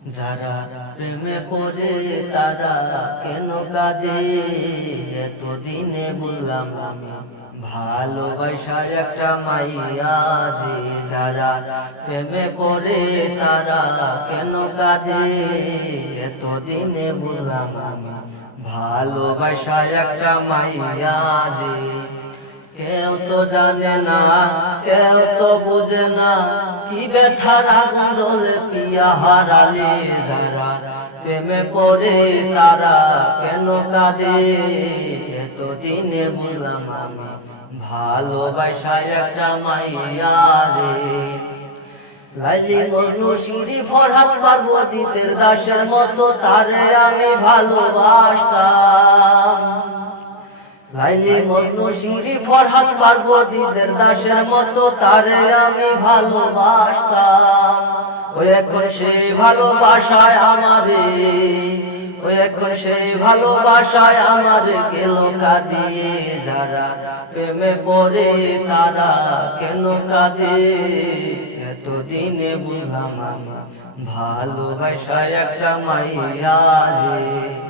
যারা প্রেমে পড়ে তারা কেন কাঁদে, এতদিনে বুঝলাম আমি ভালোবাসা একটা মাইয়া রে। যারা প্রেমে পড়ে তারা কেন কাঁদে, এতদিনে বুঝলাম আমি ভালোবাসা একটা মাইয়া রে। কেউ তো জানে না, কেউ তো বুঝে না, কি ব্যথার আগুন জ্বলে পিয়া হারালে। যারা প্রেমে পড়ে তারা কেন কাঁদে, এতদিনে বুঝলাম আমি ভালোবাসা একটা মাইয়া রে। লাইলি মজনু শিরি ফরহাদ পার্বতীদের দাসের মতো তারে আমি ভালোবাসতাম। লাইলি মজনু শিরি ফরহাদ পার্বতীদের দাসের মতো তারে আমি ভালোবাসতাম। ওই এখন সেই ভালোবাসায় আমারে, ওই এখন সেই ভালোবাসায় আমারে গেল কাঁদিয়ে। যারা প্রেমে পড়ে তারা কেন কাঁদে, এতদিনে বুঝলাম আমি ভালোবাসা একটা মাইয়া রে।